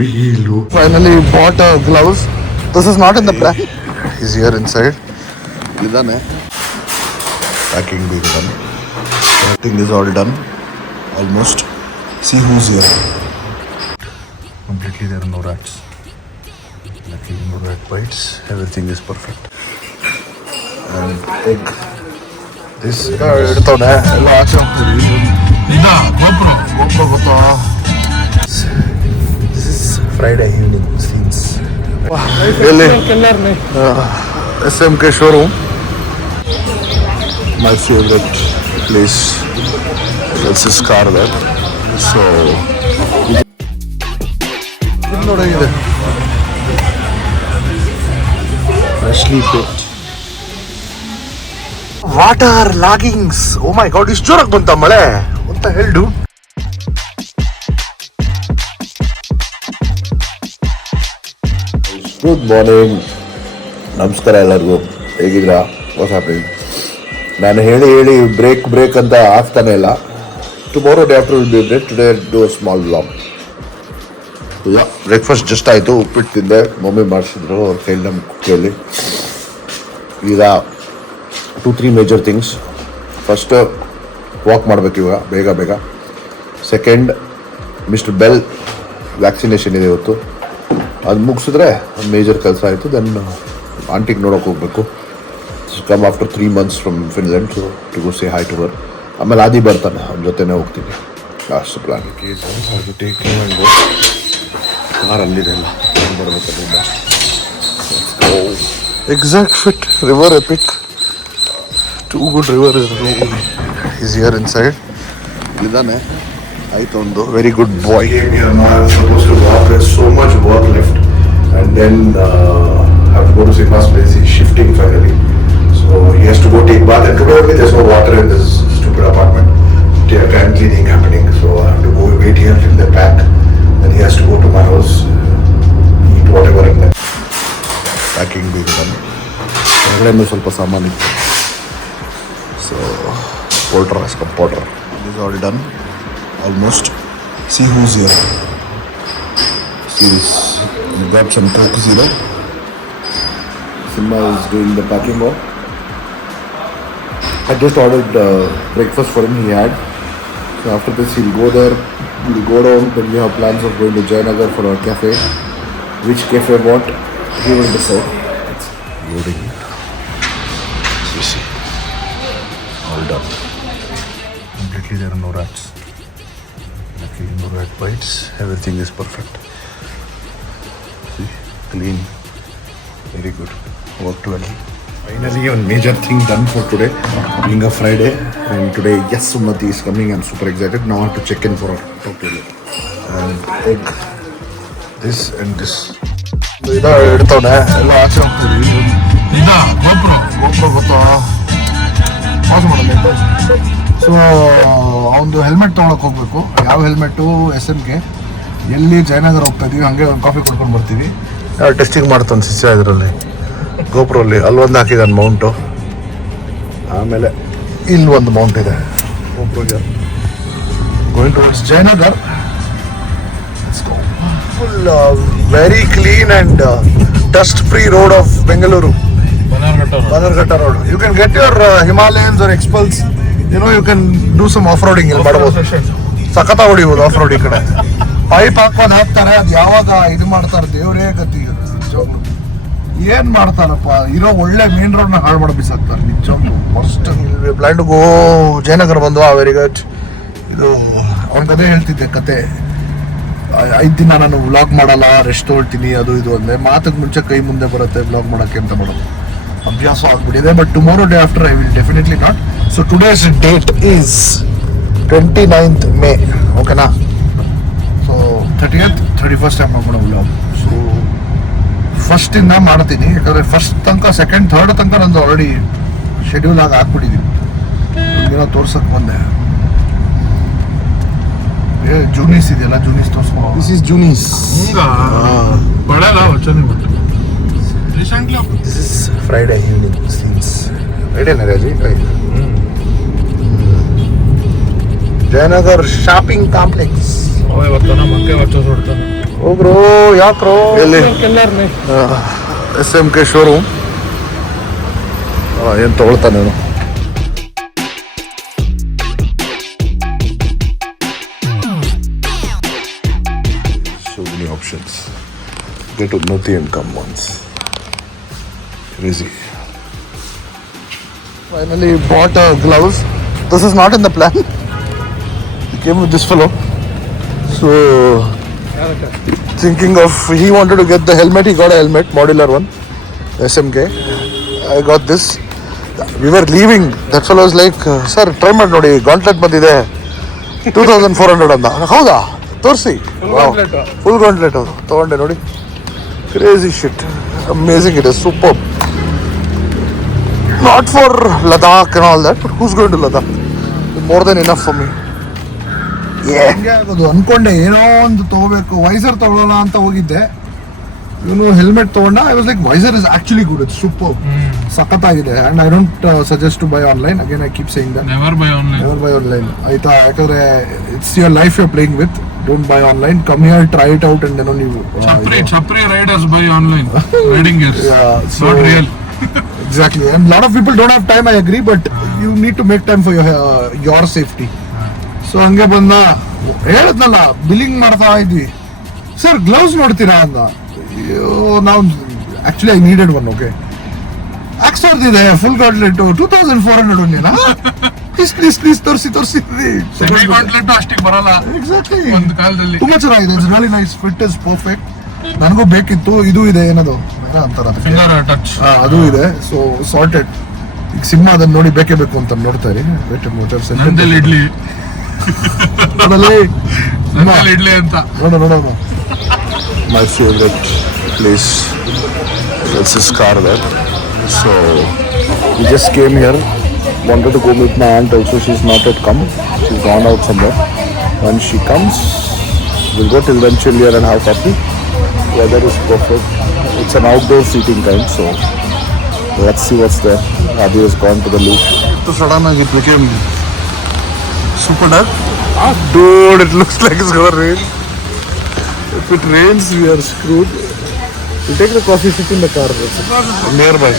Finally bought gloves. This is not in the black. He's here inside. Idane. Packing being done. Everything is all done. Almost. See who's here. Completely there are no rats. Luckily no rat bites. Everything is perfect. And egg. This ಇಡ್ತಾವನೆ ಎಲ್ಲ ಆಚೆ ಹೋಗ್ತೀವಿ. GoPro ಗೊತ್ತಾ? This is Friday evening scenes. ಎಲ್ಲಿ? SMK showroom. My favorite place. That's his car there. So ನೋಡಿದೆ. Freshly baked. Water loggings. Oh my god, ಇಷ್ಟು ಜೋರಾಗಿ ಬಂತ ಮಳೆ ಅಂತ ಹೇಳ್ದು. ಗುಡ್ ಮಾರ್ನಿಂಗ್, ನಮಸ್ಕಾರ ಎಲ್ಲರಿಗೂ. ಹೇಗಿದ್ದೀರಾ? What's happening? ನಾನು ಹೇಳಿ ಬ್ರೇಕ್ ಅಂತ ಆಗ್ತಾನೆ ಇಲ್ಲ. Tomorrow day after will be break. Today do a small vlog. Breakfast just ಆಯಿತು. ಉಪ್ಪಿಟ್ಟು ತಿಂದೆ, ಮಮ್ಮಿ ಮಾಡಿಸಿದ್ರು ಅವ್ರ ಕೈಲಿ ನಮ್ಮ ಕುಕ್ಕಿಯಲ್ಲಿ. ಈಗ 2-3 ಮೇಜರ್ ಥಿಂಗ್ಸ್. ಫಸ್ಟ್ ವಾಕ್ ಮಾಡಬೇಕು ಇವಾಗ ಬೇಗ. ಸೆಕೆಂಡ್, ಮಿಸ್ಟರ್ ಬೆಲ್ ವ್ಯಾಕ್ಸಿನೇಷನ್ ಇದೆ ಇವತ್ತು. ಅದು ಮುಗಿಸಿದ್ರೆ ಮೇಜರ್ ಕೆಲಸ ಆಯಿತು. ದೆನ್ ಆಂಟಿಗೆ ನೋಡೋಕೆ ಹೋಗಬೇಕು. Come after 3 months from Finland, so to go say hi to her. ಆಮೇಲೆ ಆದಿ ಬರ್ತಾನೆ, ಅವ್ನ ಜೊತೆನೇ ಹೋಗ್ತೀನಿ. ಲಾಸ್ಟ್ ಪ್ಲಾನ್ ಅದು ಟೇಕಿಂಗ್ ಆ್ಯಂಡ್ ಕಾರ್ ಅಲ್ಲಿದೆ ಎಲ್ಲ ಬರಬೇಕಲ್ಲ. Exact fit river epic. Too good river is here inside. Idane. ಆಯ್ತು ಒಂದು very good boy. Supposed to walk. There's so much work left, and then have to go to Sima's place. He's shifting finally, so he has to go take bath. And today only there's no water in this stupid apartment. Grand cleaning happening, so I have to go wait here till they pack. Then he has to go to my house, eat whatever and then packing being done. ಹೊರಗಡೆ ಸ್ವಲ್ಪ ಸಾಮಾನು. So porter has come. Porter is all done almost. See who's here. See this. We got some Coke Zero. Simba is doing the packing work. I just ordered breakfast for him. He had. So after this he'll go there. We'll go down. Then we have plans of going to Jayanagar for our cafe. Which cafe what he will decide. It's loading. You see. All done. Completely there are no rats. Luckily no rat bites. Everything is perfect. See, clean. Very good. Worked well. Finally one major thing done for today. Being a Friday, and today yes Sumati is coming. I'm super excited. Now I have to check in for her. Talk to you. And egg. This and this. ಇದಾ ಇಡ್ತಾವನೆ ಎಲ್ಲ ಆಚೆ ಹೋಗ್ತೀವಿ. GoPro ಗೊತ್ತಾ? Pass ಮಾಡಲ್ಲ. So ಅವನು helmet ತೊಗೊಳಕ್ಕೆ ಹೋಗ್ಬೇಕು. ಯಾವ ಹೆಲ್ಮೆಟ್ಟು? SMK. ಎಲ್ಲಿ ಜಯನಗರ ಹೋಗ್ತಾ ಇದೀವಿ, ಹಂಗೆ ಒಂದು ಕಾಫಿ ಕೊಡ್ಕೊಂಡು ಬರ್ತೀವಿ. ಟೆಸ್ಟಿಂಗ್ ಮಾಡ್ತಾನೆ ಶಿಷ್ಯ ಇದರಲ್ಲಿ GoProಲ್ಲಿ. ಅಲ್ಲೊಂದು ಹಾಕಿದ್ದಾನೆ ಮೌಂಟು. ಆಮೇಲೆ ಇಲ್ಲಿ ಒಂದು ಮೌಂಟ್ ಇದೆ GoProಗೆ. Going towards Jayanagar. Full very clean and dust free road of Bengaluru. Bannerghatta road. You can get your Himalayans or Expulse. You can do some off-roading ಇಲ್ಲಿ ಮಾಡಬಹುದು. ಸಖತ ಹೊಡಿಬಹುದು ಆಫ್-ರೋಡ್. ಈ ಕಡೆ ಪೈಪ್ ಹಾಕೊಂಡು ಹಾಕ್ತಾರೆ. ಅದು ಯಾವಾಗ ಇದು ಮಾಡ್ತಾರೆ ದೇವರೇ ಗತಿ. ನಿಜವಾಗ್ಲು ಏನ್ ಮಾಡ್ತಾರಪ್ಪ. ಇರೋ ಒಳ್ಳೆ ಮೇನ್ ರೋಡ್ ನ ಹಾಳು ಮಾಡಿ ಬಿಸಾಕ್ತಾರೆ ನಿಜವಾಗ್ಲು. First plan to go Jayanagar ಬಂದು ವೆರಿ ಗುಡ್. ಇದು ಅವನ ಕತೆ ಹೇಳ್ತಿದ್ದೆ. ಕತೆ 5 ದಿನ ನಾನು ವ್ಲಾಗ್ ಮಾಡಲ್ಲ, ರೆಸ್ಟ್ ತೊಗೊಳ್ತೀನಿ, ಅದು ಇದು ಅಂದೆ. ಮಾತಿಗೆ ಮುಂಚೆ ಕೈ ಮುಂದೆ ಬರುತ್ತೆ ವ್ಲಾಗ್ ಮಾಡೋಕ್ಕೆ ಅಂತ ಮಾಡೋದು ಅಭ್ಯಾಸ ಆಗ್ಬಿಟ್ಟಿದೆ. But tomorrow day after I will definitely not. So today's date is 29th May. ಓಕೆನಾ? ಸೊ 30th 31st ಟೈಮ್ ಮಾಡೋಣ ವ್ಲಾಗ್. ಸೊ ಫಸ್ಟಿಂದ ಮಾಡ್ತೀನಿ, ಯಾಕಂದರೆ ಫಸ್ಟ್ ತನಕ ಸೆಕೆಂಡ್ ಥರ್ಡ್ ತನಕ ನಂದು ಆಲ್ರೆಡಿ ಶೆಡ್ಯೂಲ್ ಆಗಿ ಹಾಕ್ಬಿಟ್ಟಿದ್ದೀನಿ. ಏನೋ ತೋರ್ಸಕ್ಕೆ ಬಂದೆ. ಜೂನೀಸ್ ಇದೆಯಲ್ಲ, ಜೂನೀಸ್ ತೋರಿಸ್ಕೊ. ದಿಸ್ ಈಸ್ ಜೂನೀಸ್. This is Friday evening scenes. Friday na Raji? Jayanagar shopping complex. ಇವತ್ತು ನಮ್ಮ ಅಕ್ಕ ಹೊಚ್ಚ ಹೊಡ್ತಾನೆ. ಹೋಗ್ರು ಯಾಕ್ರೋ ಎಲ್ಲಿ SMK ಶೋರೂಮ್ ಏನು ತಗೊಳ್ತಾನೆ ನಾನು. So many options. Get Unnati and come once. Crazy. Finally bought gloves. This is not in the plan. He came with this fellow. So thinking of, he wanted to get the helmet. He got a helmet, modular one, SMK. I got this. We were leaving. That fellow was like, sir, try ಮಾಡಿ ನೋಡಿ gauntlet ಬಂದಿದೆ 2400 ಅಂತ. ಹೌದಾ ತೋರಿಸಿ. Full ಗೌಂಟ್ಲೆಟ್ ಅವರು ತಗೊಂಡೆ ನೋಡಿ. Crazy shit. Amazing it is super. Not for Ladakh and all that, but who's going to Ladakh? More than enough for me. ಅದು ಅನ್ಕೊಂಡೆ ಏನೋ ಒಂದು ತಗೋಬೇಕು, ವೈಸರ್ ತಗೊಳ್ಳೋಣ ಅಂತ ಹೋಗಿದ್ದೆ. ಇವನು ಹೆಲ್ಮೆಟ್ ತಗೊಂಡ. I was like visor is actually good, it's super, ಸಖತ್ತಾಗಿದೆ. And I don't suggest to buy online. Again I keep saying that never buy online ಆಯ್ತಾ. ಯಾಕಂದ್ರೆ it's your life you are playing with. Don't buy online. Come here, try it out and then ನೀವು chapri riders buy online. Riding is not real. Exactly, and a lot of people don't have time, I agree, but you need to make time for your safety. So ಹಂಗೆ ಬಂದ ಹೇಳಿದ್ನಲ್ಲ, billing ಮಾಡ್ತಾ ಇದ್ವಿ. Sir gloves ನೋಡ್ತೀರಾ ಅಂದ. ನಾವು actually I needed one. Okay, ಇದೆ full ಗೌಂಟ್ಲೆಟ್ 2400 ಒಂದೇನಾ. Please ತೋರಿಸಿ ಅಷ್ಟಿಗೆ ಬರಲ್ಲ. ಎಕ್ಸಾಕ್ಟ್ಲಿ, ಒಂದು ಕಾಲದಲ್ಲಿ ತುಂಬಾ ಚೆನ್ನಾಗಿದೆ. It's really nice. Fit is perfect. ನನಗೂ ಬೇಕಿತ್ತು. ಇದು ಇದೆ, ಏನದು ಅಂತಾರ, ಅದು ಇದೆ. So sorted. ಈಗ ಸಿನಿಮಾ ಅದನ್ನ ನೋಡಿ ಬೇಕೇ ಬೇಕು ಅಂತ ನೋಡ್ತಾ ಇರಿ. ಇಡ್ಲಿ ಅಂತ ನೋಡೋಣ. My favourite place. It's his car there. So we just came here. Wanted to go meet my aunt also. She's not yet come. She's gone out somewhere. When she comes, we'll go till then, chill here and have coffee. Weather is perfect. It's an outdoor seating kind, so let's see what's there. Adi has gone to the loop. So suddenly it became super dark. Dude, it looks like it's gonna rain. If it rains, we are screwed. We take the coffee, sit in the car. Nearby.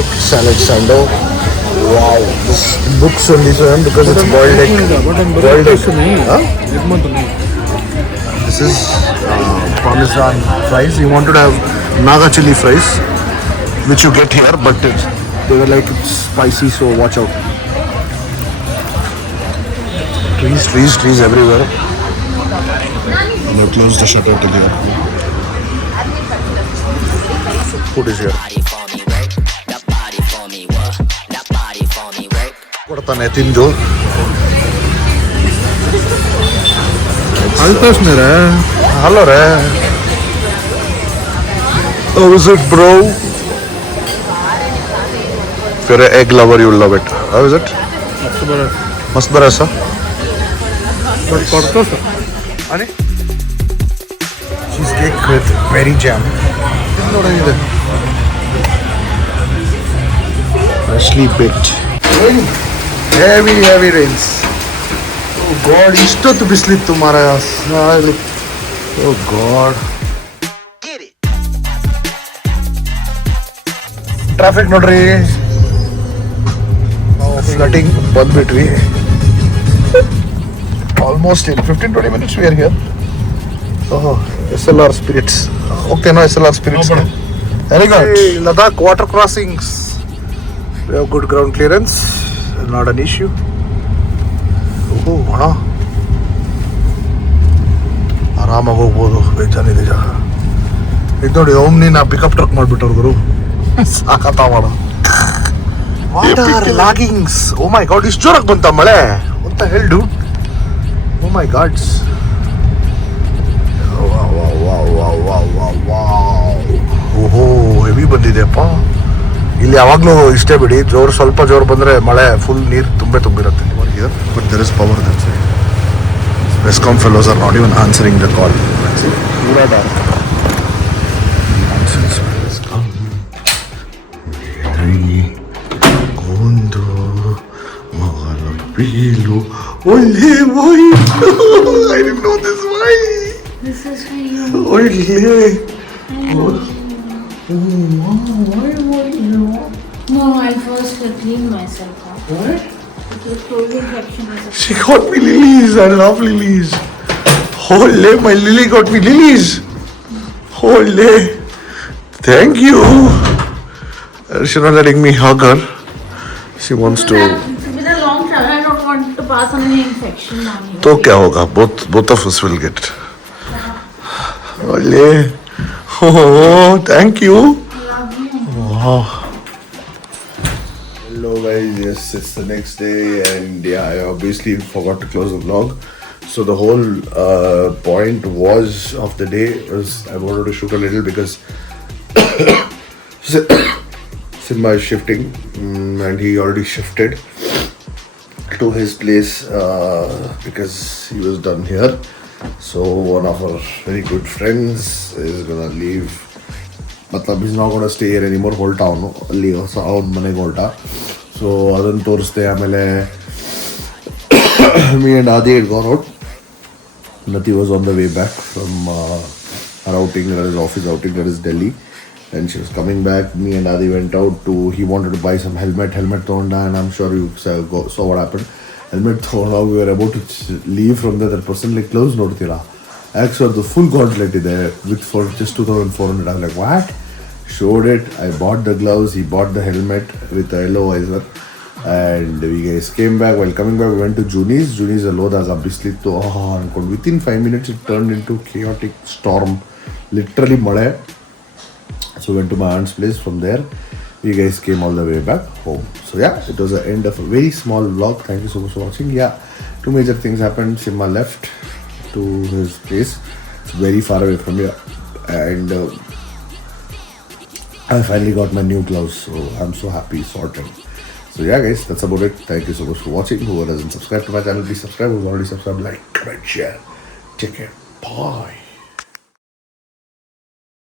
Egg salad sando. Wow, this looks only for him because it's boiled egg. Boiled egg. Huh? This is Parmesan fries. He wanted to have Naga chili fries, which you get here, but they were like it's spicy, so watch out. Trees everywhere. I'm gonna close the shutter till here. Food is here. ಕೊಡ್ತಾನೆ ತಿಂದು. ಅಲ್ತೋಸ್ನರೇ hello ರೇ. How is it, bro? If you're an egg lover, you'll love it. How is it? Mast barasa. But kortosa. Ani? Cheesecake with berry jam. ನೋಡಿದೆ. Freshly baked. Heavy rains. Oh God, ಇಷ್ಟೊತ್ತು ಬಿಸಿಲಿತ್ತು ಮಾರಾಯ. Oh God. Traffic ನೋಡ್ರಿ. ಫ್ಲಟಿಂಗ್ ಬಂದ್ಬಿಟ್ವಿ. Almost in 15-20 minutes we are here. SLR spirits. ಹೋಗ್ತೇನೋ SLR spirits. Very good. Ladakh water crossings. We have good ground clearance. Not an issue. ಅಣ್ಣ ಆರಾಮಾಗಿ ಹೋಗ್ಬೋದು. ಬೇಜಾನಿದೆ ಜಾಗ ಇದು ನೋಡಿ. ಓಮ್ನಿನ ಪಿಕಪ್ ಟ್ರಕ್ ಮಾಡಿಬಿಟ್ಟವ್ರು ಗುರು. ಸಾಕತ್ತ ಮಾಡ. ವಾಟರ್ ಲಾಗಿಂಗ್ಸ್. ಓ ಮೈ ಗಾಡ್, ಇಷ್ಟು ಜೋರಾಗಿ ಬಂತ ಮಳೆ ಅಂತ ಹೇಳ್ಡು. ಓ ಮೈ ಗಾಡ್ಸ್. ಓಹೋ, ಹೆವಿ ಬಂದಿದೆಪ್ಪ. ಇಲ್ಲಿ ಯಾವಾಗಲೂ ಇಷ್ಟೇ ಬಿಡಿ, ಸ್ವಲ್ಪ ಜೋರು ಬಂದರೆ ಮಳೆ ಫುಲ್ ನೀರು ತುಂಬಿರುತ್ತೆ. But there is power. That's Rescom fellows are not even answering the call. Pura dark. Nonsense. Rescom. Gondo. Magalapilu. Ole boy. I didn't know this. Why? This is for you. Ole. No, I'll first clean myself up. What? The throat infection is She got me lilies. I love lilies. Ole, my lily got me lilies. Ole. Thank you. She's not letting me hug her. She wants to. It's been a long travel. I don't want to pass on any infection on you. तो क्या होगा? Both of us will get. Ole. Oh, thank you. Love you. Wow. Hello guys, yes, it's the next day and yeah, I obviously forgot to close the vlog. So the whole point was of the day was I wanted to shoot a little because Simba is shifting and he already shifted to his place because he was done here. So one of our very good friends is gonna leave. Matlab he's not gonna stay here anymore. Whole town ಅಲ್ಲಿ ಅವನ ಮನೆಗೆ ಹೊರಟ. So ಅದನ್ನು ತೋರಿಸ್ದೆ. ಆಮೇಲೆ me and Adi had gone out. Nati was on the way back from her outing, his office outing, that is Delhi, and she was coming back. Me and Adi went out to. He wanted to buy some helmet thonda, and I'm sure you saw what happened. Helmet thonda. We were about to leave from there. That person like gloves ನೋಡ್ತೀರಾ. Actually, the full gauntlet ಇದೆ with for just 2,400. I'm like, what? Showed it. I bought the gloves. He bought the helmet with the yellow visor. And we guys came back. While coming back, we went to Juni's. Juni's allodas ಬಿಸ್ಲಿತ್ತು. ಅನ್ಕೊಂಡು within 5 minutes it turned into chaotic storm. Literally ಮಳೆ. So went to my aunt's place. From there, we guys came all the way back home. So yeah, it was the end of a very small vlog. Thank you so much for watching. Yeah, two major things happened. Simba left to his place. It's very far away from here. And I finally got my new gloves. So I'm so happy, sorted. So yeah guys, that's about it. Thank you so much for watching. Whoever hasn't subscribed to my channel, please subscribe. Who's already subscribed, like, comment, share. Take care. Bye.